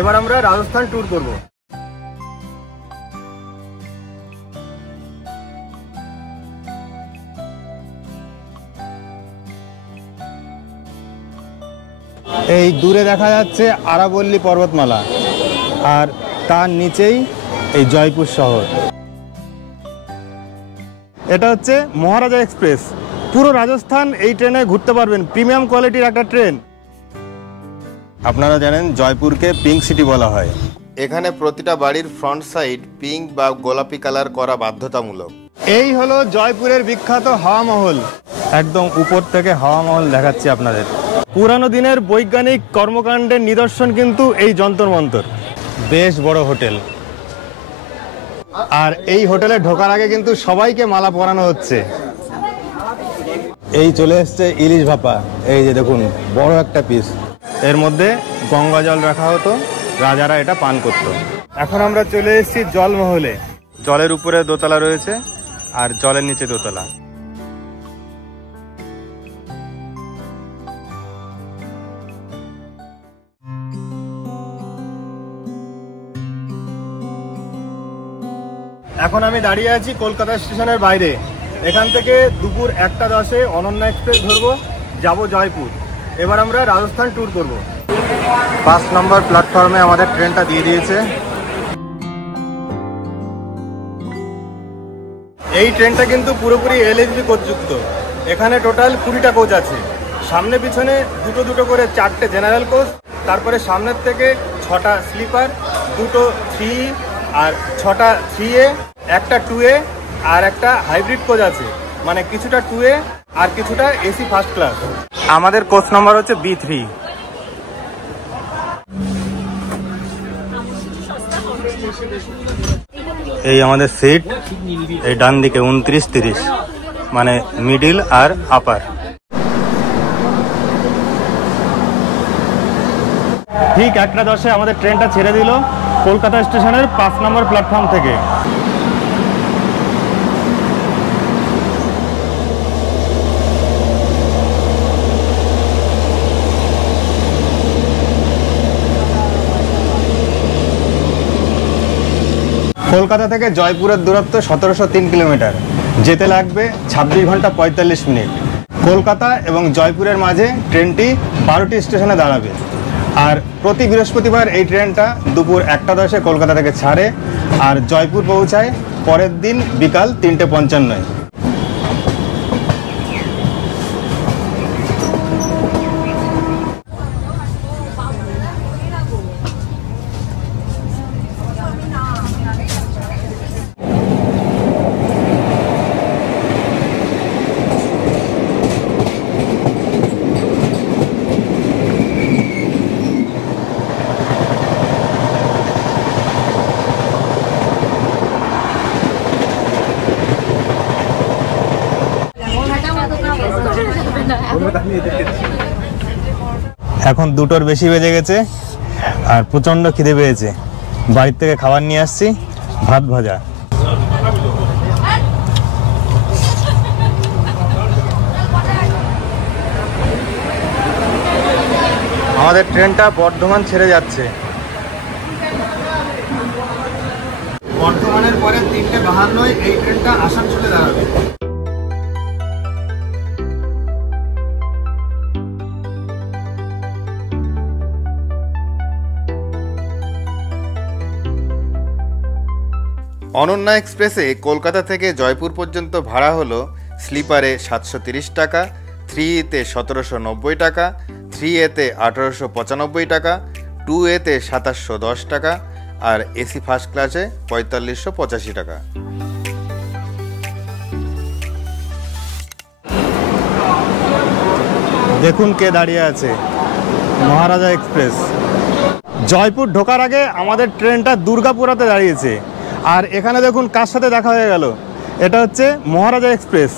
এবার আমরা রাজস্থান ট্যুর করব। এই দূরে দেখা যাচ্ছে আরাবল্লী পর্বতমালা, আর তার নিচেই এই জয়পুর শহর। এটা হচ্ছে মহারাজা এক্সপ্রেস। পুরো রাজস্থান এই ট্রেনে ঘুরতে পারবেন, প্রিমিয়াম কোয়ালিটির একটা ট্রেন। আপনারা জানেন জয়পুরকে পিঙ্ক সিটি বলা হয়। এখানে প্রতিটা বাড়ির ফ্রন্ট সাইড পিঙ্ক বা গোলাপি কালার করা বাধ্যতামূলক। এই হলো জয়পুরের বিখ্যাত হাওয়া মহল। একদম উপর থেকে হাওয়া মহল দেখাচ্ছি আপনাদের। পুরানো দিনের বৈজ্ঞানিক কর্মকাণ্ডের নিদর্শন কিন্তু এই যন্তর মন্তর। বেশ বড় হোটেল, আর এই হোটেলে ঢোকার আগে কিন্তু সবাইকে মালা পরানো হচ্ছে। এই চলে এসছে ইলিশ ভাপা, এই যে দেখুন বড় একটা পিস। এর মধ্যে গঙ্গা জল রাখা হতো, রাজারা এটা পান করত। এখন আমরা চলে এসেছি জলমহলে। জলের উপরে দোতলা রয়েছে আর জলের নিচে দোতলা। এখন আমি দাঁড়িয়ে আছি কলকাতা স্টেশনের বাইরে। এখান থেকে দুপুর 1টা 10-এ অনন্যা এক্সপ্রেস ধরবো, যাব জয়পুর। এবার আমরা রাজস্থান ট্যুর করব। 5 নম্বর প্ল্যাটফর্মে আমাদের ট্রেনটা দিয়ে দিয়েছে। এই ট্রেনটা কিন্তু পুরোপুরি LHB কোচযুক্ত। এখানে টোটাল 20টা কোচ আছে। সামনে পিছনে দুটো দুটো করে 4টে জেনারেল কোচ, তারপরে সামনের থেকে 6টা স্লিপার, 2টো 3 আর 6টা 3A, একটা 2A আর একটা হাইব্রিড কোচ আছে। মানে কিছুটা 2A আর কিছুটা AC ফার্স্ট ক্লাস। আমাদের কোচ নাম্বার হচ্ছে B3। এই আমাদের সিট, এই ডান দিকে 29-30, মানে মিডিল আর আপার। ঠিক 1টা 10-এ আমাদের ট্রেনটা ছেড়ে দিল কলকাতা স্টেশনের 5 নম্বর প্ল্যাটফর্ম থেকে। কলকাতা থেকে জয়পুরের দূরত্ব 1703 কিলোমিটার। যেতে লাগবে 26 ঘন্টা 45 মিনিট। কলকাতা এবং জয়পুরের মাঝে ট্রেনটি 12টি স্টেশনে দাঁড়াবে। আর প্রতি বৃহস্পতিবার এই ট্রেনটা দুপুর 1টা 10-এ কলকাতা থেকে ছাড়ে আর জয়পুর পৌঁছায় পরের দিন বিকাল 3:55-এ। এখন 2টোর বেশি বেজে গেছে আর প্রচন্ড খিদে পেয়েছে। বাড়ির থেকে খাবার নিয়ে আসছি, ভাত ভাজা। আমাদের ট্রেনটা বর্ধমান ছেড়ে যাচ্ছে। বর্ধমানের পরে 3:52 এই ট্রেনটা আসানসোলে দাঁড়াবে। অনন্যা এক্সপ্রেসে কলকাতা থেকে জয়পুর পর্যন্ত ভাড়া হলো স্লিপারে 730 টাকা, 3A-তে 1790 টাকা, 3A-তে 1895 টাকা, 2A-তে 2710 টাকা আর AC ফার্স্ট ক্লাসে 4585 টাকা। দেখুন কে দাঁড়িয়ে আছে, মহারাজা এক্সপ্রেস। জয়পুর ঢোকার আগে আমাদের ট্রেনটা দুর্গাপুরাতে দাঁড়িয়েছে। আর এখানে দেখুন কার সাথে দেখা হয়ে গেল, এটা হচ্ছে মহারাজা এক্সপ্রেস।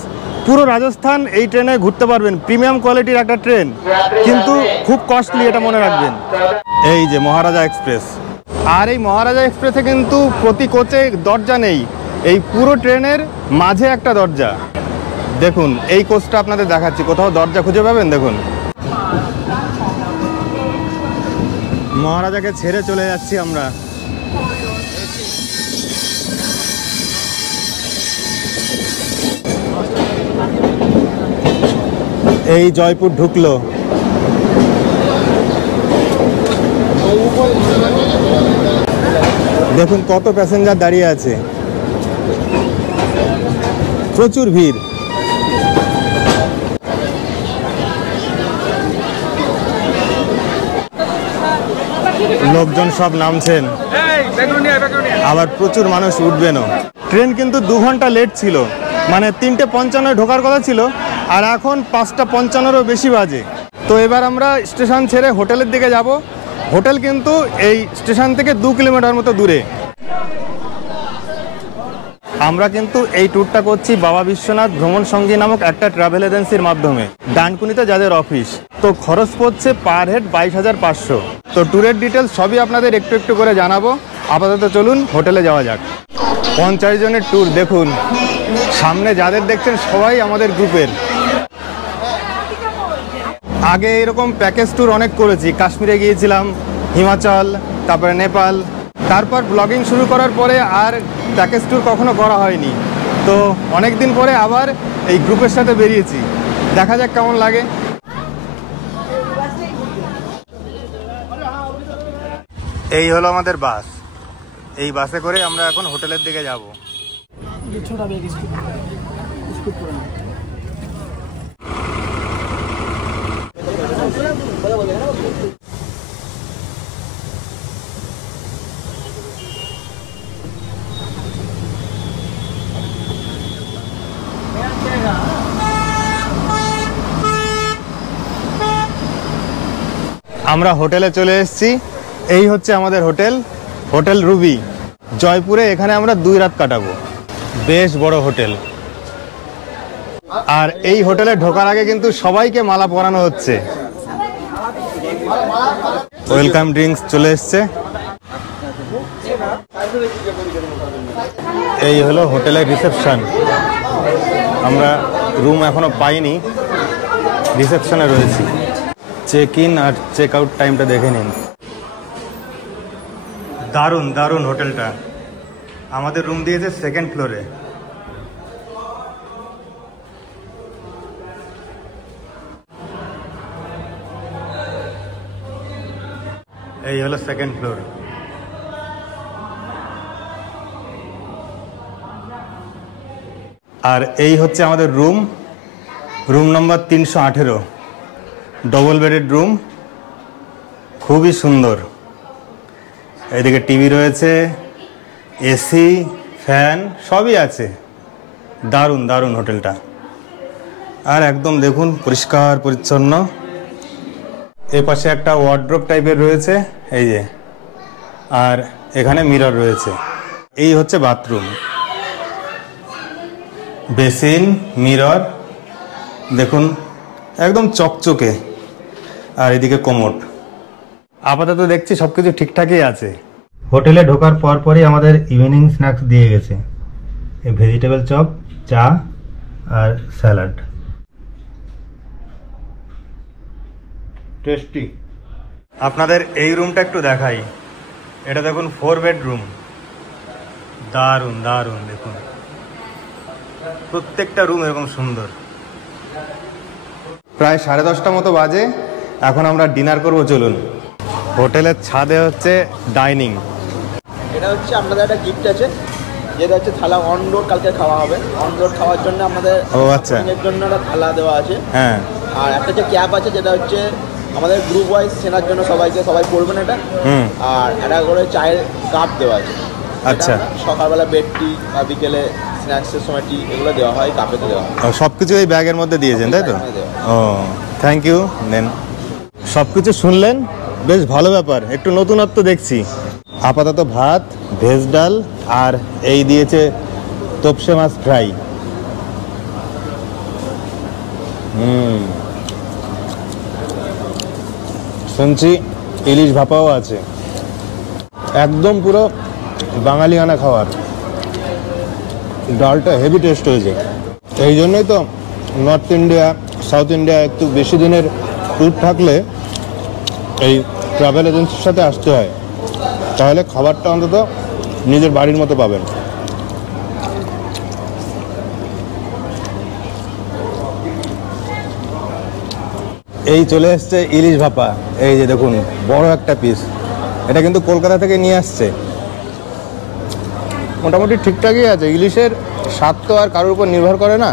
পুরো রাজস্থান এই ট্রেনে ঘুরতে পারবেন, প্রিমিয়াম কোয়ালিটির একটা ট্রেন, কিন্তু খুব কস্টলি, এটা মনে রাখবেন। এই যে মহারাজা এক্সপ্রেস। আর এই মহারাজা এক্সপ্রেসে কিন্তু প্রতি কোচে দরজা নেই, এই পুরো ট্রেনের মাঝে একটা দরজা। দেখুন এই কোচটা আপনাদের দেখাচ্ছি, কোথাও দরজা খুঁজে পাবেন। দেখুন মহারাজাকে ছেড়ে চলে যাচ্ছি আমরা। এই জয়পুর ঢুকলো। দেখুন কত প্যাসেঞ্জার দাঁড়িয়ে আছে, প্রচুর ভিড়। লোকজন সব নামছেন, আবার প্রচুর মানুষ উঠবেনও। ট্রেন কিন্তু 2 ঘন্টা লেট ছিল, মানে 3:55 ঢোকার কথা ছিল, আর এখন 5:55-এরও বেশি বাজে। তো এবার আমরা স্টেশন ছেড়ে হোটেলের দিকে যাব। হোটেল কিন্তু এই স্টেশন থেকে 2 কিলোমিটার মতো দূরে। আমরা কিন্তু এই ট্যুরটা করছি বাবা বিশ্বনাথ ভ্রমণ সঙ্গী নামক একটা ট্রাভেল এজেন্সির মাধ্যমে, ডানকুনিতে যাদের অফিস। তো খরচ পড়ছে পার হেড 22,500। তো ট্যুরের ডিটেলস সবই আপনাদের একটু একটু করে জানাবো। আপাতত চলুন হোটেলে যাওয়া যাক। 50 জনের ট্যুর। দেখুন সামনে যাদের দেখছেন সবাই আমাদের গ্রুপের। আগে এরকম প্যাকেজ ট্যুর অনেক করেছি, কাশ্মীরে গিয়েছিলাম, হিমাচল, তারপরে নেপাল। তারপর ব্লগিং শুরু করার পরে আর প্যাকেজ ট্যুর কখনো করা হয়নি। তো অনেক দিন পরে আবার এই গ্রুপের সাথে বেরিয়েছি, দেখা যাক কেমন লাগে। এই হলো আমাদের বাস। এই বাসে করে আমরা এখন হোটেলের দিকে যাব। আমরা হোটেলে চলে এসেছি। এই হচ্ছে আমাদের হোটেল, হোটেল রুবি জয়পুরে। এখানে আমরা 2 রাত কাটাবো। বেশ বড় হোটেল। আর এই হোটেলে ঢোকার আগে কিন্তু সবাইকে মালা পরানো হচ্ছে। ওয়েলকাম ড্রিঙ্কস চলে এসছে। এই হলো হোটেলের রিসেপশন। আমরা রুম এখনো পাইনি, রিসেপশনে রয়েছি। চেক ইন আর চেক আউট টাইমটা দেখে নিন। দারুণ দারুণ হোটেলটা। আমাদের রুম দিয়েছে 2nd ফ্লোরে। এই হলো 2nd ফ্লোর। আর এই হচ্ছে আমাদের room, room number 318, double bedded room, খুবই সুন্দর। এদিকে টিভি রয়েছে, এসি, ফ্যান সবই আছে। দারুণ দারুণ হোটেলটা। আর একদম দেখুন পরিষ্কার পরিচ্ছন্ন। এ পাশে একটা ওয়ার্ড্রোব টাইপের রয়েছে, এই যে, আর এখানে মিরর রয়েছে। এই হচ্ছে বাথরুম, বেসিন, মিরর দেখুন একদম চকচকে। আর এদিকে কোমোড। আপাতত দেখছি সবকিছু ঠিকঠাকই আছে। হোটেলে ঢোকার পরপরই আমাদের ইভিনিং স্ন্যাক্স দিয়ে গেছে, এই ভেজিটেবল চপ, চা আর স্যালাড। টেস্টি। আপনাদের এই রুমটা একটু দেখাই। এটা দেখুন 4 বেডরুম। দারুণ দারুণ। দেখুন প্রত্যেকটা রুম এরকম সুন্দর। প্রায় 10:30 মতো বাজে। এখন আমরা ডিনার করব, চলুন। হোটেলের ছাদে হচ্ছে ডাইনিং। এটা হচ্ছে আপনাদের একটা গিফট আছে, যেটা হচ্ছে থালা অন রোড কালকে খাওয়া হবে। অন রোড খাওয়ার জন্য আমাদের এর জন্য একটা থালা দেওয়া আছে। হ্যাঁ। আর একটা যে ক্যাপ আছে, যেটা হচ্ছে আমাদের গ্রুপ ওয়াইজ চেনার জন্য সবাইকে, সবাই করবেন এটা। আর একটা করে চায়ের কাপ দেওয়া আছে। আচ্ছা। সকালবেলা বেড টি বা বিকেলে স্ন্যাক্সের সময় টি, এগুলো দেওয়া হয়, কাপেতে দেওয়া হয়। সবকিছু এই ব্যাগের মধ্যে দিয়েছেন, তাই তো? ও থ্যাংক ইউ। নেন। সবকিছু শুনলেন, বেশ ভালো ব্যাপার। একটু নতুনত্ব দেখছি। আপাতত ভাত, ভেজ ডাল, আর এই দিয়েছে তোপসে মাছ ফ্রাই। শুনছি ইলিশ ভাপাও আছে। একদম পুরো বাঙালিয়ানা খাবার। ডালটা হেভি টেস্ট হয়েছে। এই জন্যই তো নর্থ ইন্ডিয়া, সাউথ ইন্ডিয়া একটু বেশি দিনের ট্যুর থাকলে এই ট্রাভেল এজেন্সির সাথে আসতে হয়, তাহলে খাবারটা অন্তত নিজের বাড়ির মতো পাবেন। এই চলে এসছে ইলিশ ভাপা, এই যে দেখুন বড় একটা পিস, এটা কিন্তু কলকাতা থেকে নিয়ে আসছে। মোটামুটি ঠিকঠাকই আছে, ইলিশের স্বাদ তো আর কারোর উপর নির্ভর করে না,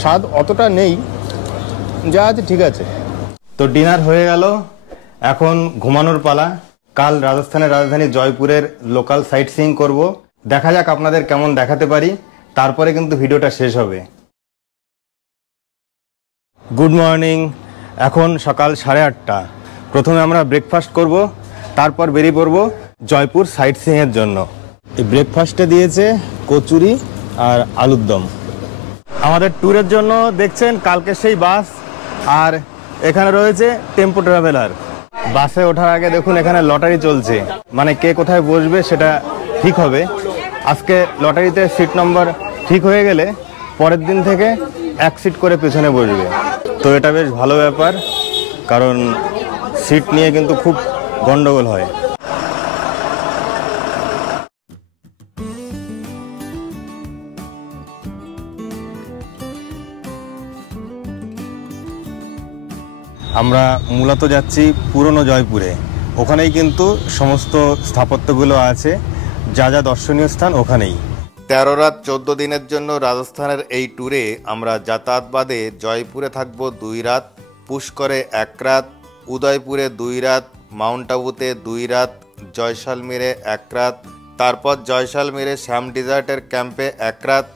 স্বাদ অতটা নেই, যা আছে ঠিক আছে। তো ডিনার হয়ে গেল, এখন ঘুমানোর পালা। কাল রাজস্থানের রাজধানী জয়পুরের লোকাল সাইট সিইং করবো, দেখা যাক আপনাদের কেমন দেখাতে পারি, তারপরে কিন্তু ভিডিওটা শেষ হবে। গুড মর্নিং, এখন সকাল 8:30। প্রথমে আমরা ব্রেকফাস্ট করব, তারপর বেরিয়ে পড়ব জয়পুর সাইট সিইংয়ের জন্য। এই ব্রেকফাস্টে দিয়েছে কচুরি আর আলুর দম। আমাদের ট্যুরের জন্য দেখছেন কালকে সেই বাস, আর এখানে রয়েছে টেম্পো ট্রাভেলার। বাসে ওঠার আগে দেখুন এখানে লটারি চলছে, মানে কে কোথায় বসবে সেটা ঠিক হবে। আজকে লটারিতে সিট নম্বর ঠিক হয়ে গেলে পরের দিন থেকে এক সিট করে পেছনে বসবে। তো এটা বেশ ভালো ব্যাপার, কারণ সিট নিয়ে কিন্তু খুব গন্ডগোল হয়। আমরা মূলত যাচ্ছি পুরনো জয়পুরে, ওখানেই কিন্তু সমস্ত স্থাপত্যগুলো আছে, যা যা দর্শনীয় স্থান ওখানেই। 13 রাত 14 দিনের জন্য রাজস্থানের এই ট্যুরে আমরা যাতায়াত বাদে জয়পুরে থাকবো 2 রাত, পুষ্করে 1 রাত, উদয়পুরে 2 রাত, মাউন্ট আবুতে 2 রাত, জয়সালমীরে 1 রাত, তারপর জয়সালমীরে শ্যাম ডিজার্টের ক্যাম্পে 1 রাত,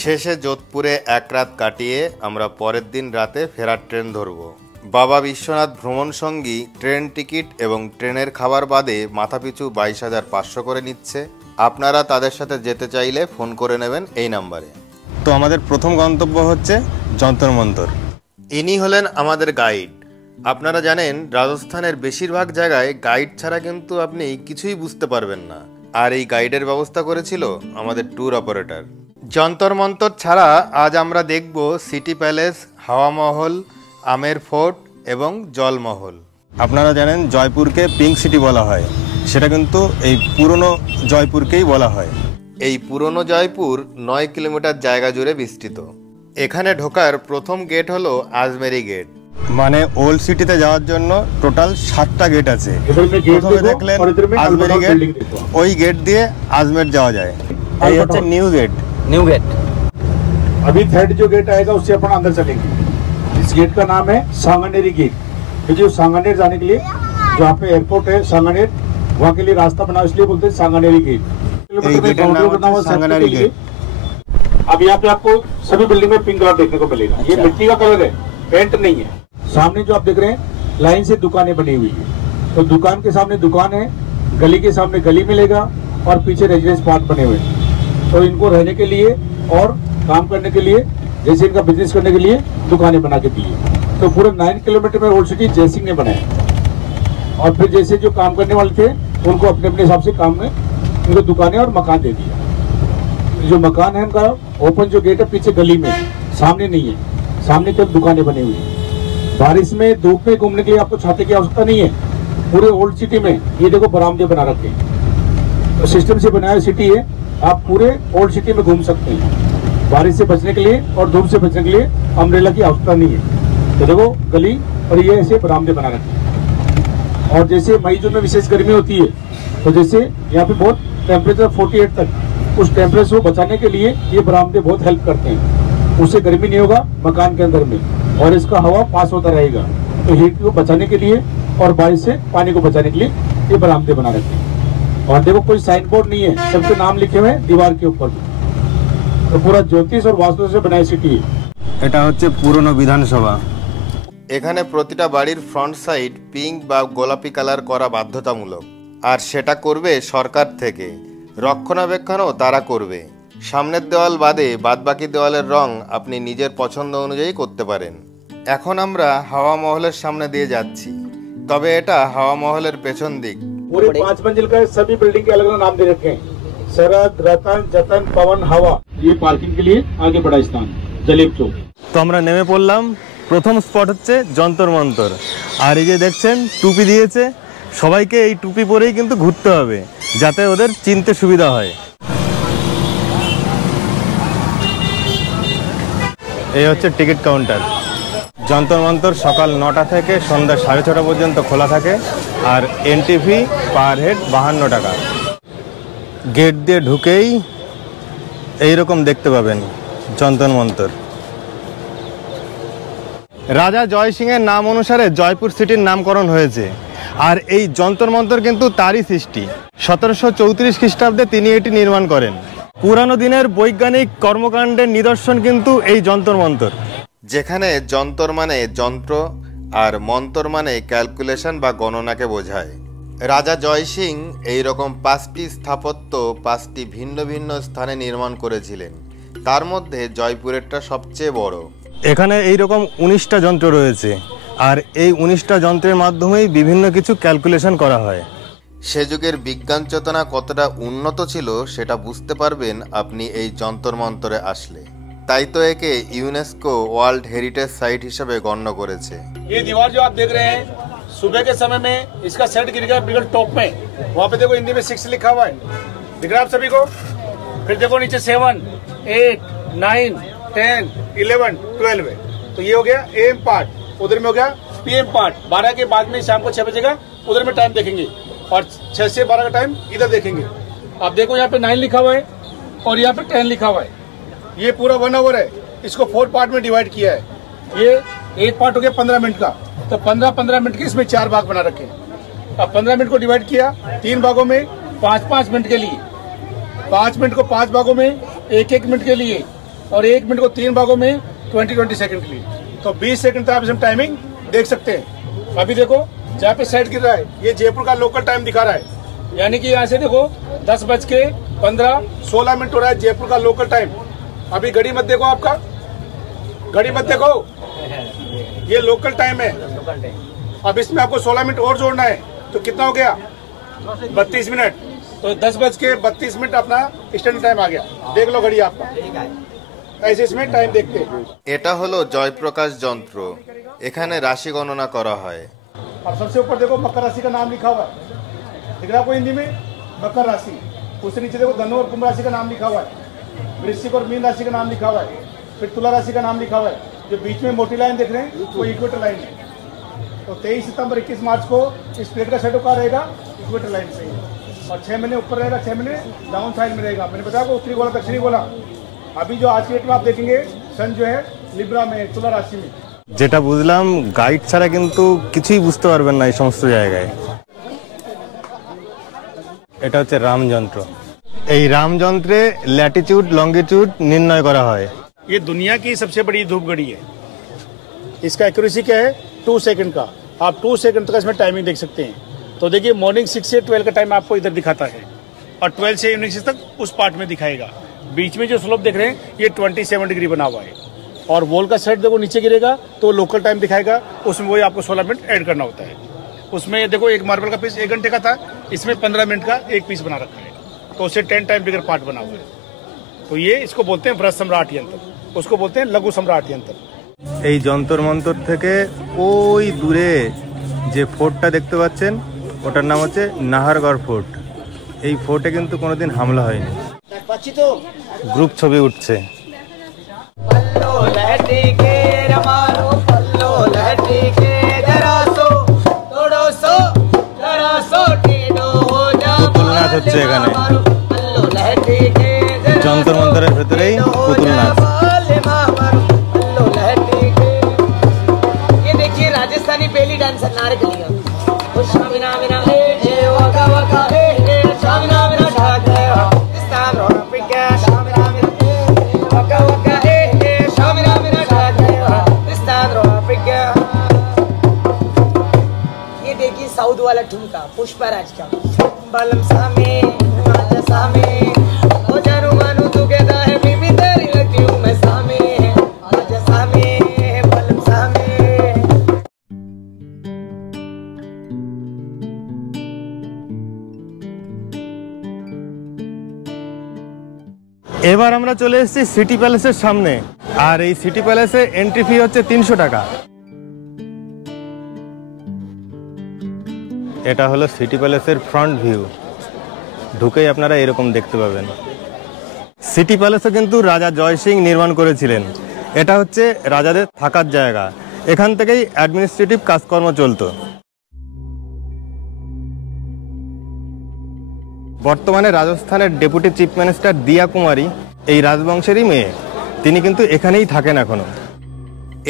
শেষে যোধপুরে 1 রাত কাটিয়ে আমরা পরের দিন রাতে ফেরার ট্রেন ধরবো। বাবা বিশ্বনাথ ভ্রমণ সঙ্গী ট্রেন টিকিট এবং ট্রেনের খাবার বাদে মাথাপিছু 22,500 করে নিচ্ছে। আপনারা তাদের সাথে যেতে চাইলে ফোন করে নেবেন এই নাম্বারে। তো আমাদের প্রথম গন্তব্য হচ্ছে যন্তর মন্তর। ইনি হলেন আমাদের গাইড। আপনারা জানেন রাজস্থানের বেশিরভাগ জায়গায় গাইড ছাড়া কিন্তু আপনি কিছুই বুঝতে পারবেন না, আর এই গাইডের ব্যবস্থা করেছিল আমাদের ট্যুর অপারেটর। যন্তর মন্তর ছাড়া আজ আমরা দেখব সিটি প্যালেস, হাওয়া মহল, আমের ফোর্ট এবং জলমহল। আপনারা জানেন জয়পুরকে পিঙ্ক সিটি বলা হয়, সেটা কিন্তু এই পুরনো জয়পুরকেই বলা হয়। এই পুরনো জয়পুর 9 কিলোমিটার জায়গা জুড়ে বিস্তৃত। এখানে ঢোকার প্রথম গেট হলো আজমেরি গেট। মানে ওল্ড সিটিতে যাওয়ার জন্য টোটাল 7টা গেট আছে। প্রথমে দেখলেন আজমেরি গেট, ওই গেট দিয়ে আজমের যাওয়া যায়। এই হচ্ছে নিউ গেট। New gate. अभी थर्ड जो गेट आएगा उससे अपन अंदर चलेंगे। इस गेट का नाम है सांगानेरी गेट। तो जो सांगानेर जाने के लिए जहाँ पे एयरपोर्ट है सांगानेर, वहाँ के लिए रास्ता बना, इसलिए बोलते हैं सांगानेरी गेट। सांगानेरी गेट। अब यहाँ पे आपको सभी बिल्डिंग में पिंक कलर देखने को मिलेगा। ये मिट्टी का कलर है, पेंट नहीं है। सामने जो आप देख रहे हैं लाइन से दुकानें बनी हुई है, तो दुकान के सामने दुकान है, गली के सामने गली मिलेगा और पीछे रेजिडेंस प्लॉट बने हुए हैं। तो इनको रहने के लिए और काम करने के लिए, जैसे इनका बिजनेस करने के लिए दुकानें बना के दी है। तो पूरे 9 किलोमीटर में ओल्ड सिटी जयसिंह ने बनाया, और फिर जैसे जो काम करने वाले थे उनको अपने अपने हिसाब से काम में उनको दुकानें और मकान दे दिया। जो मकान है उनका ओपन जो गेट है पीछे गली में, सामने नहीं है, सामने तक दुकानें बनी हुई है। बारिश में धूप में घूमने के लिए आपको छाते की आवश्यकता नहीं है। पूरे ओल्ड सिटी में ये देखो बरामदे बना रखे हैं, तो सिस्टम से बनाया सिटी है, आप पूरे ओल्ड सिटी में घूम सकते हैं। बारिश से बचने के लिए और धूप से बचने के लिए अम्ब्रेला की आवश्यकता नहीं है। तो देखो गली और ये ऐसे बरामदे बना रखे हैं। और जैसे मई जून में विशेष गर्मी होती है, तो जैसे यहाँ पे बहुत टेम्परेचर 48 तक, उस टेम्परेचर को बचाने के लिए ये बरामदे बहुत हेल्प करते हैं। उससे गर्मी नहीं होगा मकान के अंदर में, और इसका हवा पास होता रहेगा। तो हीट को बचाने के लिए और बारिश से पानी को बचाने के लिए ये बरामदे बना रखे हैं। और देखो कोई साइन बोर्ड नहीं है, सबके नाम लिखे हुए हैं दीवार के ऊपर। तो पूरा ज्योतिष और वास्तु से बनाई सिटी है। এটা হচ্ছে পুরনো বিধানসভা। এখানে প্রতিটা বাড়ির ফ্রন্ট সাইড পিঙ্ক বা গোলাপি কালার করা বাধ্যতামূলক, আর সেটা করবে সরকার থেকে। রক্ষণাবেক্ষণও তারা করবে। সামনের দেওয়াল বাদে বাদবাকি দেওয়ালের রং আপনি নিজের পছন্দ অনুযায়ী করতে পারেন। এখন আমরা হাওয়া মহলের সামনে দিয়ে যাচ্ছি, তবে এটা হাওয়া মহলের পেছন দিক। पूरे 5 मंजिल का सभी बिल्डिंग के अलग अलग नाम दे रखे हैं, शरद, रतन, जतन, पवन, हवा। ये पार्किंग के लिए आगे बड़ा स्थान जलेब चौक। তো আমরা নেমে পড়লাম প্রথম স্পট হচ্ছে যন্তর মন্তর। আর এই যে দেখছেন টুপি দিয়েছে, সবাইকে এই টুপি পরেই কিন্তু ঘুরতে হবে যাতে ওদের চিনতে সুবিধা হয়। এই হচ্ছে টিকিট কাউন্টার। যন্তর মন্তর সকাল 9টা থেকে সন্ধ্যা 6:30 পর্যন্ত খোলা থাকে, আর এন্ট্রি ফি পার হেড 52 টাকা। গেট দিয়ে ঢুকেই এইরকম দেখতে পাবেন যন্তর মন্তর। রাজা জয় সিংয়ের নাম অনুসারে জয়পুর সিটির নামকরণ হয়েছে, আর এই যন্তর মন্তর কিন্তু তারই সৃষ্টি। 1734 খ্রিস্টাব্দে তিনি এটি নির্মাণ করেন। পুরানো দিনের বৈজ্ঞানিক কর্মকাণ্ডের নিদর্শন কিন্তু এই যন্তর মন্তর। যেখানে যন্তর মানে যন্ত্র আর মন্তর মানে ক্যালকুলেশন বা গণনাকে বোঝায়। রাজা জয় সিং এইরকম 5টি স্থাপত্য 5টি ভিন্ন ভিন্ন স্থানে নির্মাণ করেছিলেন, তার মধ্যে জয়পুরেরটা সবচেয়ে বড়। এখানে এইরকম 19টা যন্ত্র রয়েছে, আর এই 19টা যন্ত্রের মাধ্যমেই বিভিন্ন কিছু ক্যালকুলেশন করা হয়। সে যুগের বিজ্ঞান চেতনা কতটা উন্নত ছিল সেটা বুঝতে পারবেন আপনি এই যন্তর মন্তরে আসলে। তাই তো একে ইউনেস্কো ওয়ার্ল্ড হেরিটেজ সাইট হিসেবে গণ্য করেছে। ये दीवार जो आप देख रहे हैं, सुबह के समय में इसका सेट गिर गया बिल्कुल टॉप में, वहाँ पे देखो हिंदी में 6 लिखा हुआ है, दिख रहा है आप सभी को। फिर देखो नीचे 7, 8, 9, 10, 11, 12 है। तो ये हो गया AM पार्ट, उधर में हो गया PM पार्ट। 12 के बाद में शाम को 6 बजे का उधर में टाइम देखेंगे, और 6 से 12 का टाइम इधर देखेंगे। आप देखो यहाँ पे 9 लिखा हुआ है और यहाँ पे 10 लिखा हुआ है। ये पूरा 1 आवर है, इसको 4 पार्ट में डिवाइड किया है। ये एक पार्ट हो गया 15 मिनट का, तो 15-15 मिनट के इसमें 4 भाग बना रखे। अब 15 मिनट को डिवाइड किया 3 भागों में 5-5 मिनट के लिए, 5 मिनट को 5 भागों में 1-1 मिनट के लिए, और 1 मिनट को 3 भागों में 20-20 सेकंड के लिए। तो 20 सेकंड तक आप इसमें टाइमिंग देख सकते हैं। अभी देखो जहाँ पे सेट गिर रहा है ये जयपुर का लोकल टाइम दिखा रहा है, यानी कि यहाँ से देखो 10:15-16 हो रहा है जयपुर का लोकल टाइम। अभी घड़ी मत देखो, आपका घड़ी मत देखो, ये लोकल टाइम है। अब इसमें आपको 16 मिनट और जोड़ना है, तो कितना हो गया 32 मिनट। तो 10:32 अपना स्टैंडर्ड टाइम आ गया। देख लो घड़ी आपका, ऐसे इसमें टाइम देखते हैं। এটা হলো জয়প্রকাশ যন্ত্র, এখানে রাশি গণনা করা হয়। अब सबसे ऊपर देखो मकर राशि का नाम लिखा हुआ है, दिख रहा है आपको हिंदी में मकर राशि। उससे नीचे देखो धनु और कुंभ राशि का नाम लिखा हुआ है, वृश्चिक और मीन राशि का नाम लिखा हुआ है, फिर तुला राशि का नाम लिखा हुआ है। जो बीच में मोटी लाइन देख रहे हैं वो इक्वेटर लाइन है। तो 23 सितंबर 21 मार्च को इस प्लेट का शेडो कहाँ रहेगा, इक्वेटर लाइन से, और 6 महीने ऊपर रहेगा, 6 महीने डाउन साइड में रहेगा। मैंने बताया को उत्तरी गोला दक्षिणी गोला। अभी जो आज के डेट में आप देखेंगे सन जो है लिब्रा में, तुला राशि में। যেটা বুঝলাম গাইড ছাড়া কিন্তু কিছুই বুঝতে পারবেন না এই সমস্ত জায়গায়। এটা হচ্ছে রামযন্ত্র। এই রামযন্ত্রে ল্যাটিটিউড লঙ্গিটিউড নির্ণয় করা হয়। ये दुनिया की सबसे बड़ी धूप घड़ी है। इसका एक्यूरेसी क्या है 2 सेकंड का। आप 2 सेकंड तक इसमें टाइमिंग देख सकते हैं। तो देखिए मॉर्निंग 6 से 12 का टाइम आपको इधर दिखाता है, और 12 से इवनिंग 6 तक उस पार्ट में दिखाएगा। बीच में जो स्लोप देख रहे हैं ये 27 डिग्री बना हुआ है, और वॉल का सेट देखो नीचे गिरेगा तो लोकल टाइम दिखाएगा, उसमें वही आपको 16 मिनट ऐड करना होता है। उसमें देखो एक मार्बल का पीस 1 घंटे का था, इसमें 15 मिनट का एक पीस बना रखा है, तो उससे 10 टाइम बिगर पार्ट बना हुआ है। तो ये इसको बोलते हैं बृहत सम्राट यंत्र, उसको बोलते हैं लघु सम्राट यंत्र। এই যন্তর মন্তর থেকে ওই দূরে যে ফোর্টটা দেখতে পাচ্ছেন ওটার নাম হচ্ছে নাহারগড় ফোর্ট। এই ফোর্টে কিন্তু কোনোদিন হামলা হয়নি। গ্রুপ ছবি উঠছে। পুতুল নাচ হচ্ছে এখানে, যন্তর মন্তরের ভেতরেই পুতুল নাচ। ये देखिए राजस्थानी बेली डांसर नारकलिया। ये देखिए साउथ वाला ठुमका पुष्पराज का। बलम सामे आजा सामे ओ जानू मानू तू कहता है बीबी तेरी लगती हूँ मैं सामे आजा सामे बलम सामे। এবার আমরা চলে এসেছি সিটি প্যালেসের সামনে, আর এই সিটি প্যালেসে এন্ট্রি ফি হচ্ছে 300 টাকা। এটা হলো সিটি প্যালেসের ফ্রন্ট ভিউ। ঢুকেই আপনারা এরকম দেখতে পাবেন। সিটি প্যালেসও কিন্তু রাজা জয় সিং নির্মাণ করেছিলেন। এটা হচ্ছে রাজাদের থাকার জায়গা, এখান থেকেই অ্যাডমিনিস্ট্রেটিভ কাজকর্ম চলতো। বর্তমানে রাজস্থানের ডেপুটি চিফ মিনিস্টার দিয়া কুমারী এই রাজবংশেরই মেয়ে, তিনি কিন্তু এখানেই থাকেন এখনো।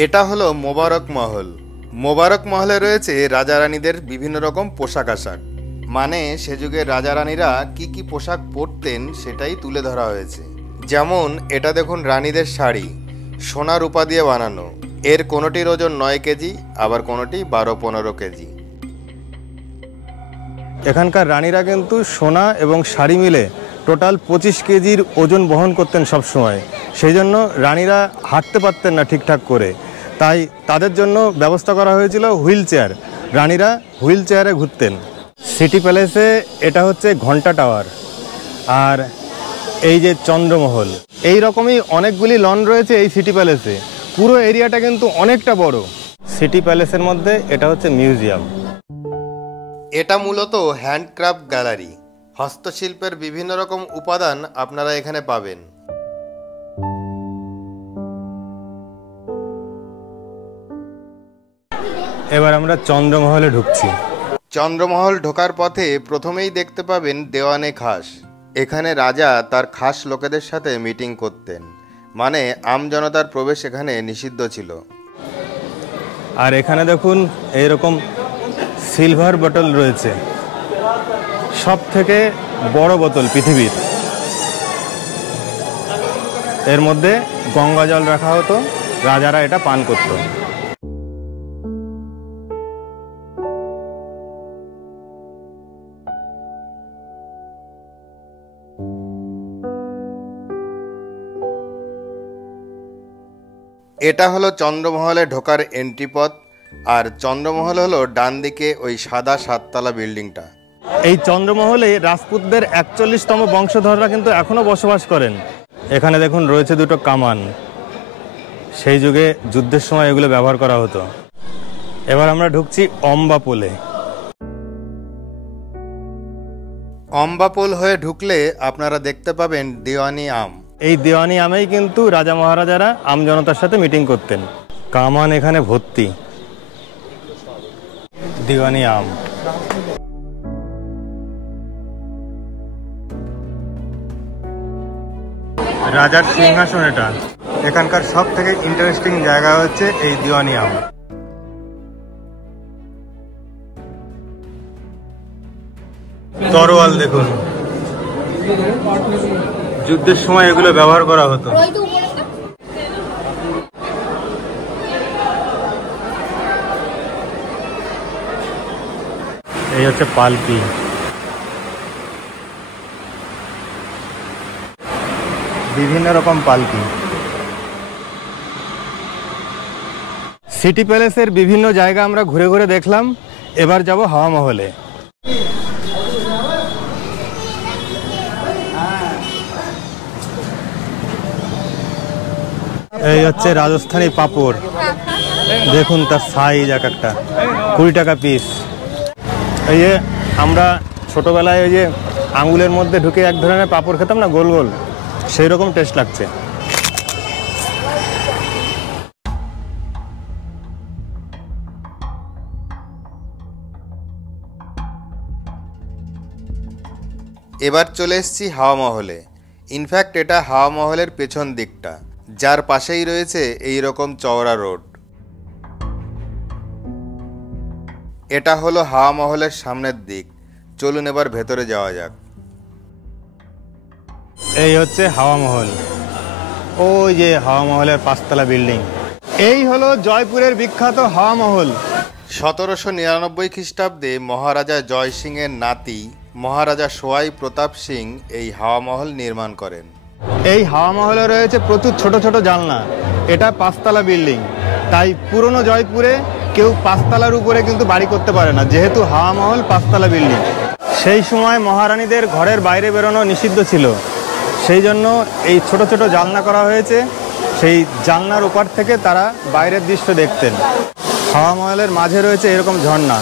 এটা হলো মোবারক মহল। মোবারক মহলে রয়েছে রাজা রানীদের বিভিন্ন রকম পোশাক আশাক, মানে সে যুগের রাজা রানীরা কি কি পোশাক পরতেন সেটাই তুলে ধরা হয়েছে। যেমন এটা দেখুন রানীদের শাড়ি, সোনা রূপা দিয়ে বানানো। এর কোনোটির ওজন 9 কেজি, আবার কোনোটি 12-15 কেজি। এখানকার রানীরা কিন্তু সোনা এবং শাড়ি মিলে টোটাল 25 কেজির ওজন বহন করতেন সবসময়। সেই জন্য রানীরা হাঁটতে পারতেন না ঠিকঠাক করে, তাই তাদের জন্য ব্যবস্থা করা হয়েছিল হুইল চেয়ার। রানীরা হুইল চেয়ারে ঘুরতেন। সিটি প্যালেসে এটা হচ্ছে ঘন্টা টাওয়ার, আর এই যে চন্দ্রমহল। এই রকমই অনেকগুলি লন রয়েছে এই সিটি প্যালেসে। পুরো এরিয়াটা কিন্তু অনেকটা বড়। সিটি প্যালেসের মধ্যে এটা হচ্ছে মিউজিয়াম। এটা মূলত হ্যান্ডক্রাফট গ্যালারি। হস্তশিল্পের বিভিন্ন রকম উপাদান আপনারা এখানে পাবেন। এবার আমরা চন্দ্রমহলে ঢুকছি। চন্দ্রমহল ঢোকার পথে প্রথমেই দেখতে পাবেন দেওয়ানে খাস। এখানে রাজা তার খাস লোকেদের সাথে মিটিং করতেন, মানে আমজনতার প্রবেশ এখানে নিষিদ্ধ ছিল। আর এখানে দেখুন এইরকম সিলভার বোতল রয়েছে, সব থেকে বড় বোতল পৃথিবীর। এর মধ্যে গঙ্গা জল রাখা হতো, রাজারা এটা পান করত। এটা হলো চন্দ্রমহলে ঢোকার এন্ট্রি পথ। আর চন্দ্রমহল হলো ডান দিকে ওই সাদা 7তলা বিল্ডিংটা। এই চন্দ্রমহলে রাজপুতদের 41তম বংশধররা কিন্তু এখনো বসবাস করেন। এখানে দেখুন রয়েছে দুটো কামান, সেই যুগে যুদ্ধের সময় এগুলো ব্যবহার করা হতো। এবার আমরা ঢুকছি অম্বাপোলে। অম্বাপোল হয়ে ঢুকলে আপনারা দেখতে পাবেন দেওয়ানি আম। এই দেওয়ানি আমেই কিন্তু রাজা মহারাজারা আমজনতার সাথে মিটিং করতেন। কামান এখানে ভর্তি, দেওয়ানি আম। রাজার সিংহাসন এটা। এখানকার সব থেকে ইন্টারেস্টিং জায়গা হচ্ছে এই দেওয়ানি আম। তরোয়াল দেখুন, যুদ্ধের সময় এগুলো ব্যবহার করা হতো। এই হচ্ছে পালকি। বিভিন্ন রকম পালকি। সিটি প্যালেসের বিভিন্ন জায়গা আমরা ঘুরে ঘুরে দেখলাম। এবার যাব হাওয়া মহলে। এই হচ্ছে রাজস্থানী পাপড়, দেখুন তার সাইজ এক একটা 20 টাকা পিস। এই যে আমরা ছোটবেলায় ওই যে আঙুলের মধ্যে ঢুকে এক ধরনের পাপড় খেতাম না, গোল গোল, সেই রকম টেস্ট লাগছে। এবার চলে এসেছি হাওয়া মহলে। ইনফ্যাক্ট এটা হাওয়া মহলের পেছন দিকটা, যার পাশেই রয়েছে এই রকম চওড়া রোড। এটা হলো হাওয়া মহলের সামনের দিক। চলুন এবার ভেতরে যাওয়া যাক। এই হচ্ছে হাওয়া মহল। ওই যে হাওয়া মহলের 5তলা বিল্ডিং। এই হলো জয়পুরের বিখ্যাত হাওয়া মহল। 1799 খ্রিস্টাব্দে মহারাজা জয় সিং এর নাতি মহারাজা সোয়াই প্রতাপ সিং এই হাওয়া মহল নির্মাণ করেন। এই হাওয়া মহলে রয়েছে প্রচুর ছোট ছোট জানলা। এটা 5তলা বিল্ডিং, তাই পুরনো জয়পুরে কেউ 5তলার উপরে কিন্তু বাড়ি করতে পারে না, যেহেতু হাওয়া মহল 5তলা বিল্ডিং। সেই সময় মহারানীদের ঘরের বাইরে বেরোনো নিষিদ্ধ ছিল, সেই জন্য এই ছোট ছোট জানলা করা হয়েছে। সেই জানলার ওপার থেকে তারা বাইরের দৃশ্য দেখতেন। হাওয়া মহলের মাঝে রয়েছে এরকম ঝর্ণা।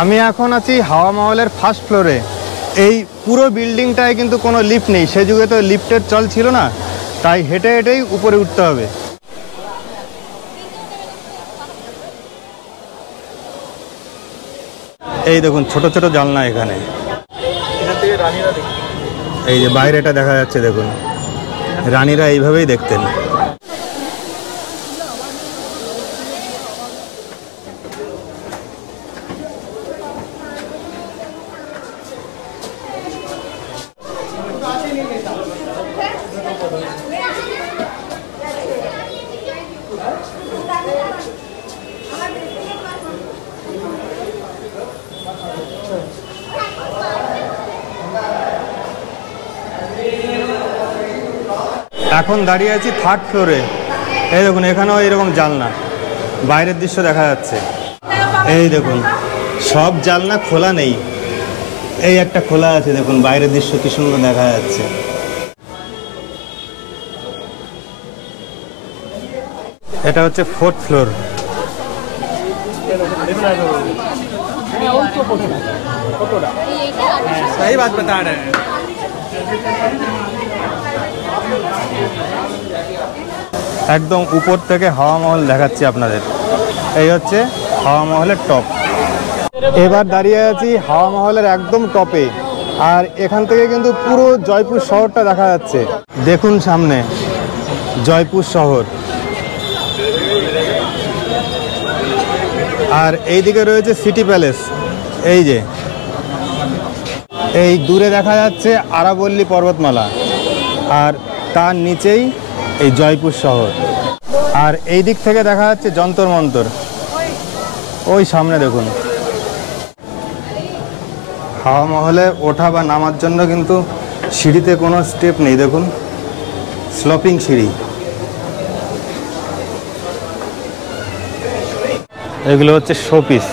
আমি এখন আছি হাওয়া মহলের ফার্স্ট ফ্লোরে। এই পুরো বিল্ডিংটায় কিন্তু কোনো লিফট নেই, সে যুগে তো লিফটের চল ছিল না, তাই হেঁটে হেঁটেই উপরে উঠতে হবে। এই দেখুন ছোট ছোট জানলা এখানে, এই যে বাইরেটা দেখা যাচ্ছে দেখুন, রানীরা এইভাবেই দেখতেন। এখন দাঁড়িয়ে আছি থার্ড ফ্লোরে। এই দেখুন এখানেও এরকম জানলা, বাইরের দৃশ্য দেখা যাচ্ছে। এই দেখুন সব জানলা খোলা নেই, এই একটা খোলা আছে, দেখুন বাইরের দৃশ্য কি সুন্দর দেখা যাচ্ছে। এটা হচ্ছে ফোর্থ ফ্লোর। सही बात बता रहे हैं। একদম উপর থেকে হাওয়া মহল দেখাচ্ছি আপনাদের। এই হচ্ছে হাওয়া মহলের টপ। এবার দাঁড়িয়ে আছি হাওয়া মহলের একদম টপে, আর এখান থেকে কিন্তু পুরো জয়পুর শহরটা দেখা যাচ্ছে। দেখুন সামনে জয়পুর শহর, আর এইদিকে রয়েছে সিটি প্যালেস। এই যে এই দূরে দেখা যাচ্ছে আরাবল্লী পর্বতমালা, আর তার নিচেই এই জয়পুর শহর। আর এই দিক থেকে দেখা যাচ্ছে যন্তর মন্তর, ওই সামনে দেখুন। হাওয়া মহলে ওঠা বা নামার জন্য কিন্তু সিঁড়িতে কোনো স্টেপ নেই, দেখুন স্লোপিং সিঁড়ি। এগুলো হচ্ছে শোপিস,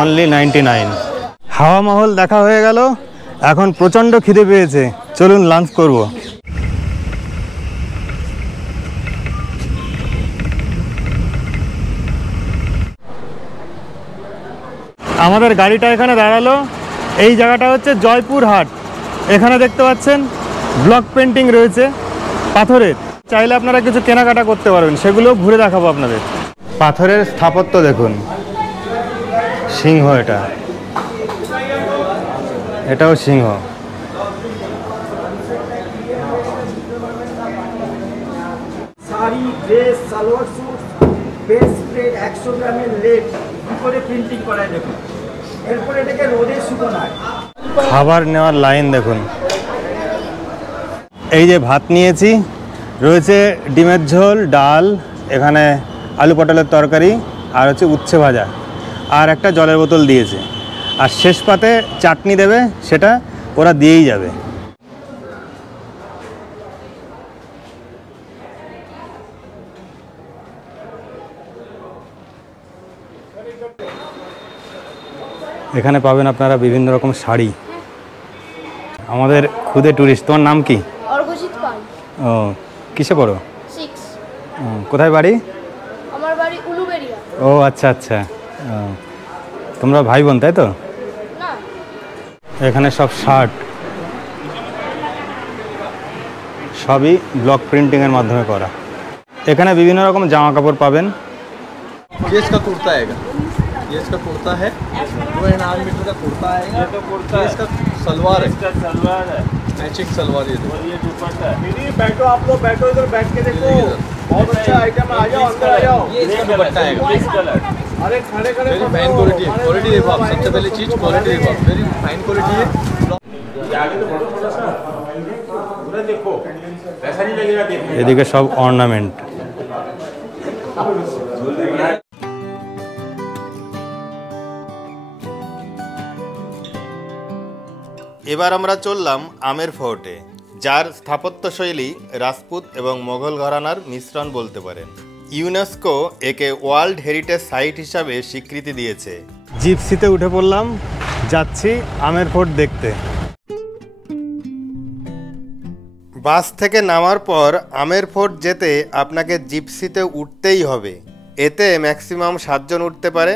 অনলি 99। হাওয়া মহল দেখা হয়ে গেল, এখন প্রচণ্ড খিদে পেয়েছে, চলুন লাঞ্চ করব। আমাদের গাড়িটা এখানে দাঁড়ালো। এই জায়গাটা হচ্ছে জয়পুর হাট। এখানে দেখতে পাচ্ছেন ব্লক পেন্টিং রয়েছে পাথরের, চাইলে আপনারা কিছু কেনাকাটা করতে পারবেন, সেগুলো ঘুরে দেখাবো আপনাদের। পাথরের স্থাপত্য দেখুন, সিংহ, এটাও সিংহ। Sari, dress, salwar suit, bedspread 100 গ্রামের লেপ কি করে প্রিন্টিং করায় দেখুন। এরপর এটাকে রোদে শুকোনায়। খাবার নেওয়ার লাইন দেখুন। এই যে ভাত নিয়েছি, রয়েছে ডিমের ঝোল, ডাল, এখানে আলু পটলের তরকারি, আর হচ্ছে উচ্ছে ভাজা, আর একটা জলের বোতল দিয়েছে। আর শেষ পাতে চাটনি দেবে, সেটা ওরা দিয়েই যাবে। এখানে পাবেন আপনারা বিভিন্ন রকম শাড়ি। আমাদের খুদে ট্যুরিস্ট। তোমার নাম কি? অর্ঘজিৎ পাল। ও, কিসে পড়ো? 6। কোথায় বাড়ি? আমার বাড়ি উলুবেড়িয়া। ও আচ্ছা আচ্ছা, তোমরা ভাই বোন তাই তো? না। এখানে সব শার্ট, সবই ব্লক প্রিন্টিংয়ের মাধ্যমে করা। এখানে বিভিন্ন রকম জামা কাপড় পাবেন। ये इसका कुर्ता आएगा, ये इसका कुर्ता है, 2.5 मीटर का कुर्ता आएगा। ये तो कुर्ता है, इसका सलवार है, इसका सलवार है, मैचिंग सलवार। ये और ये दुपट्टा है। नहीं बैठो आप लोग, बैठो इधर बैठ के देखो, बहुत अच्छा आइटम है, आ जाओ अंदर आ जाओ। ये इसका दुपट्टा आएगा, इस कलर। अरे खड़े खड़े वेरी फाइन क्वालिटी है, क्वालिटी देखो आप, सबसे पहले चीज क्वालिटी देखो आप, वेरी फाइन क्वालिटी है। आगे तो बढ़ो थोड़ा सा, पूरा देखो, ऐसा नहीं लगेगा देखने। এদিকে সব অর্নামেন্ট। এবার আমরা চললাম আমের ফোর্টে, যার স্থাপত্যশৈলী রাজপুত এবং মোগল ঘরানার মিশ্রণ বলতে পারেন। ইউনেস্কো একে ওয়ার্ল্ড হেরিটেজ সাইট হিসাবে স্বীকৃতি দিয়েছে। জিপসিতে উঠে পড়লাম, যাচ্ছি আমের ফোর্ট দেখতে। বাস থেকে নামার পর আমের ফোর্ট যেতে আপনাকে জিপসিতে উঠতেই হবে। এতে ম্যাক্সিমাম 7 জন উঠতে পারে।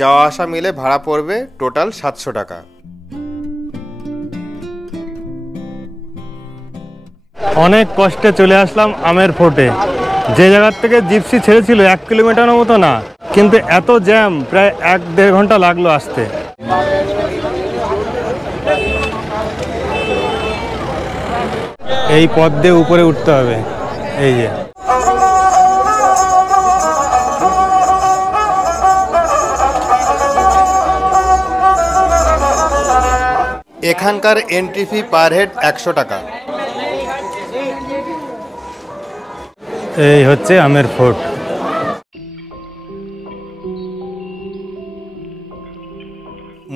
যাওয়া আসা মিলে ভাড়া পড়বে টোটাল 700 টাকা। অনেক কষ্টে চলে আসলাম আমের ফোর্টে। যে জায়গার থেকে জিপসি ছেড়েছিল 1 কিলোমিটারের মতো না, কিন্তু এত জ্যাম, প্রায় 1-1.5 ঘন্টা লাগলো আসতে। এই পথ দিয়ে উপরে উঠতে হবে। এই যে এখানকার এন্ট্রি ফি পার হেড 100 টাকা। এই হচ্ছে আমের ফোর্ট।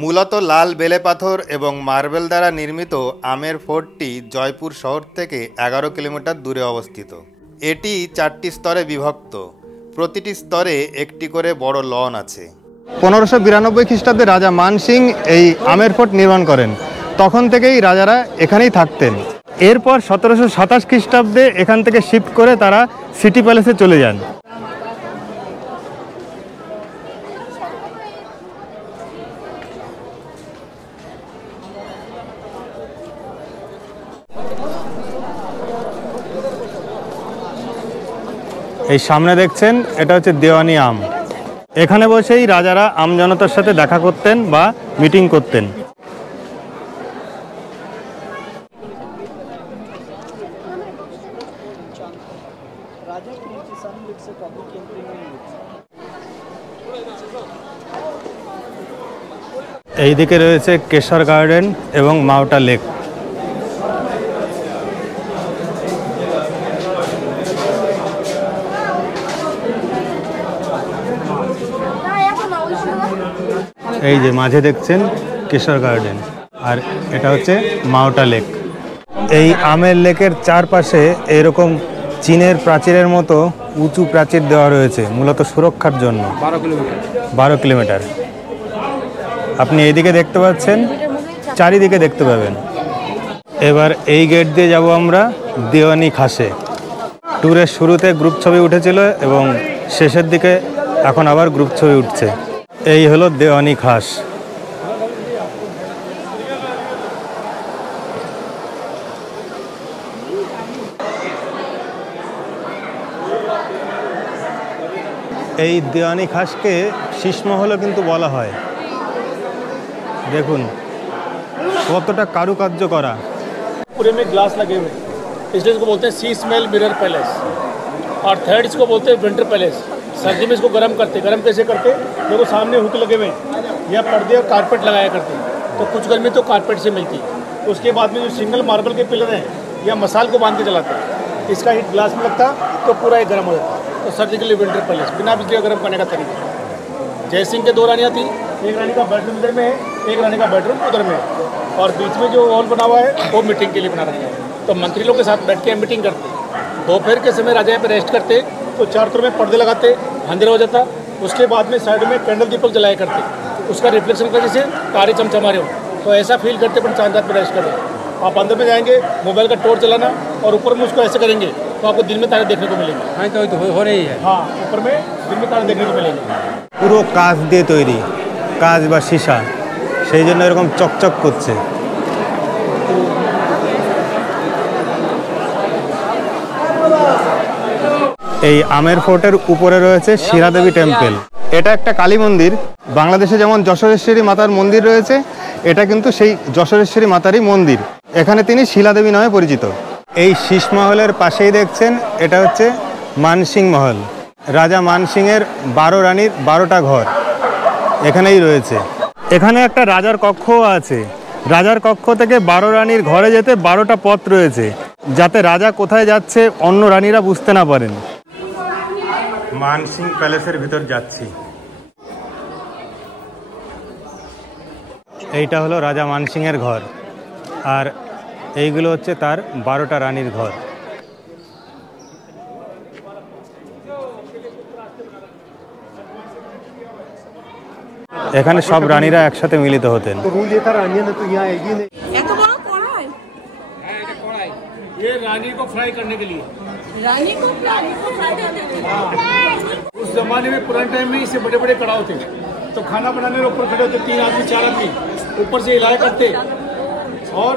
মূলত লাল বেলে পাথর এবং মার্বেল দ্বারা নির্মিত আমের ফোর্টটি জয়পুর শহর থেকে 11 কিলোমিটার দূরে অবস্থিত। এটি 4টি স্তরে বিভক্ত। প্রতিটি স্তরে একটি করে বড় লন আছে। 1592 খ্রিস্টাব্দে রাজা মান সিং এই আমের ফোর্ট নির্মাণ করেন। তখন থেকেই রাজারা এখানেই থাকতেন। এরপর 1727 খ্রিস্টাব্দে এখান থেকে শিফট করে তারা সিটি প্যালেসে চলে যান। এই সামনে দেখছেন, এটা হচ্ছে দেওয়ানি আম। এখানে বসেই রাজারা আম জনতার সাথে দেখা করতেন বা মিটিং করতেন। এই দিকে রয়েছে কেশর গার্ডেন এবং মাওটা লেক। এই যে মাঝে দেখছেন কেশর গার্ডেন, আর এটা হচ্ছে মাওটা লেক। এই আমের লেকের চারপাশে এরকম চীনের প্রাচীরের মতো উঁচু প্রাচীর দেওয়া রয়েছে, মূলত সুরক্ষার জন্য। 12 কিলোমিটার। আপনি এইদিকে দেখতে পাচ্ছেন, চারিদিকে দেখতে পাবেন। এবার এই গেট দিয়ে যাব আমরা দেওয়ানি খাসে। ট্যুরের শুরুতে গ্রুপ ছবি উঠেছিল এবং শেষের দিকে এখন আবার গ্রুপ ছবি উঠছে। এই হলো দেওয়ানি খাস। এই দেওয়ানি খাসকে শীষমহলও কিন্তু বলা হয়। দেখুন কতটা কারুকার্য করা। पूरे में ग्लास लगे हुए, इसलिए इसको बोलते हैं सी स्मेल मिरर पैलेस। और थर्ड इसको बोलते हैं विंटर पैलेस। सर्दी में इसको गर्म करते, गर्म कैसे करते, देखो सामने हुक लगे हुए या पर्दे और कारपेट लगाया करते, तो कुछ गर्मी तो कारपेट से मिलती। उसके बाद में जो सिंगल मार्बल के पिलर हैं या मसाल को बांध के चलाते हैं, इसका हीट ग्लास में लगता तो पूरा एक गर्म हो जाता। तो सर्दी के लिए विंटर पैलेस, बिना बिजली का गर्म करने का तरीका। जयसिंह के 2 रानियाँ थी, एक रानी का बेडरूम इधर में है, एक रानी का बेडरूम उधर में है, और बीच में जो हॉल बना हुआ है वो मीटिंग के लिए बना रखा है। तो मंत्री लोग के साथ बैठ के मीटिंग करते। दोपहर के समय राजा यहाँ पे रेस्ट करते, तो चारों तरफ में पर्दे लगाते, अंधेरा हो जाता। उसके बाद में साइड में कैंडल दीपक जलाया करते, उसका रिफ्लेक्शन की वजह से तारे चमचमा रहे हो, तो ऐसा फील करते अपन चांद रात में रेस्ट करें। आप अंदर में जाएंगे, मोबाइल का टॉर्च चलाना और ऊपर में उसको ऐसे करेंगे तो आपको दिन में तारे देखने को मिलेंगे। हाँ तो हो रही है। हाँ, ऊपर में दिन में तारे देखने को मिलेंगे। পুরো কাঁচ দিয়ে তৈরি, কাঁচ বা সীসা, সেই জন্য এরকম চকচক করছে। এই আমের ফোর্টের উপরে রয়েছে শিলাদেবী টেম্পল। এটা একটা কালী মন্দির। বাংলাদেশে যেমন যশোরেশ্বরী মাতার মন্দির রয়েছে, এটা কিন্তু সেই যশোরেশ্বরী মাতারই মন্দির। এখানে তিনি শিলাদেবী নামে পরিচিত। এই শীষমহলের পাশেই দেখছেন, এটা হচ্ছে মানসিং মহল। রাজা মানসিংয়ের 12 রানীর 12টা ঘর এখানেই রয়েছে। এখানে একটা রাজার কক্ষও আছে। রাজার কক্ষ থেকে 12 রানীর ঘরে যেতে 12টা পথ রয়েছে, যাতে রাজা কোথায় যাচ্ছে অন্য রানীরা বুঝতে না পারেন। মানসিং প্যালেসের ভিতর যাচ্ছি। এইটা হলো রাজা মানসিংয়ের ঘর, আর এইগুলো হচ্ছে তার 12টা রানীর ঘর। এখানে সব রানীরা একসাথে মিলিত হতেন। ये रानी को फ्राई करने के लिए, रानी को फ्राई करते थे। उस जमाने में पुराने टाइम में इससे बड़े बड़े कड़ाव थे, तो खाना बनाने के ऊपर खड़े होते 3 आदमी 4 आदमी ऊपर से हिलाया करते और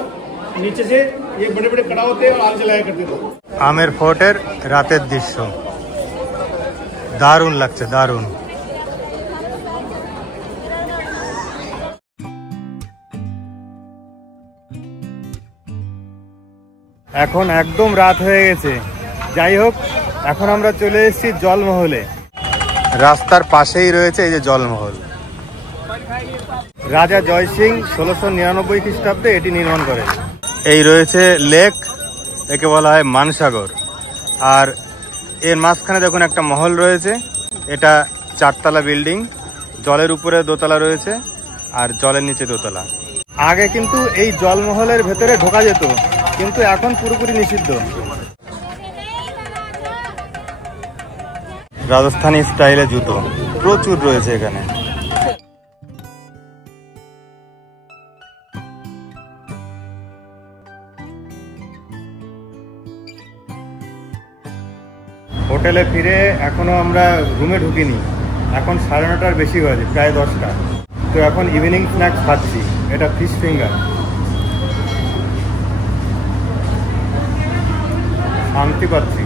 नीचे से ये बड़े बड़े कड़ाव होते और आग जलाया करते थे। আমের ফোর্টের রাতের দৃশ্য দারুণ লাগছে, দারুণ। এখন একদম রাত হয়ে গেছে। যাই হোক, এখন আমরা চলে এসেছি জলমহলে। রাস্তার পাশেই রয়েছে এই যে জলমহল। রাজা জয় সিং 1699 খ্রিস্টাব্দে এটি নির্মাণ করেন। এই রয়েছে লেক, একে বলা হয় মানসাগর। আর এর মাঝখানে দেখুন একটা মহল রয়েছে, এটা 4 তলা বিল্ডিং, জলের উপরে দোতলা রয়েছে আর জলের নিচে দোতলা। আগে কিন্তু এই জলমহলের ভেতরে ঢোকা যেত, কিন্তু এখন পুরোপুরি নিষিদ্ধ। রাজস্থানি স্টাইলে জুতো প্রচুর রয়েছে এখানে। হোটেলে ফিরে এখনো আমরা রুমে ঢুকিনি, এখন 9:30টার বেশি বাজে, প্রায় 10টা। তো এখন ইভিনিং স্ন্যাক্স খাচ্ছি, এটা ফিশ ফিঙ্গার। শান্তি পাচ্ছি,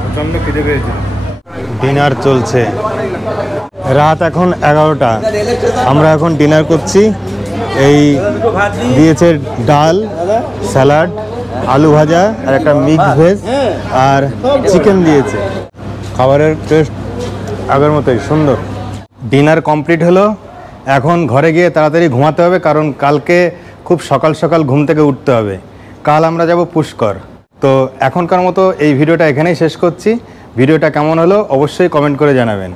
প্রচন্ড খিদে পেয়েছে। ডিনার চলছে, রাত এখন 11টা। আমরা এখন ডিনার করছি। এই দিয়েছে ডাল, স্যালাড, আলু ভাজা আর একটা মিক্স ভেজ আর চিকেন দিয়েছে। খাবারের টেস্ট আগের মতোই সুন্দর। ডিনার কমপ্লিট হলো, এখন ঘরে গিয়ে তাড়াতাড়ি ঘুমাতে হবে, কারণ কালকে খুব সকাল সকাল ঘুম থেকে উঠতে হবে। কাল আমরা যাব পুষ্কর। তো এখনকার মতো এই ভিডিওটা এখানেই শেষ করছি। ভিডিওটা কেমন হলো অবশ্যই কমেন্ট করে জানাবেন।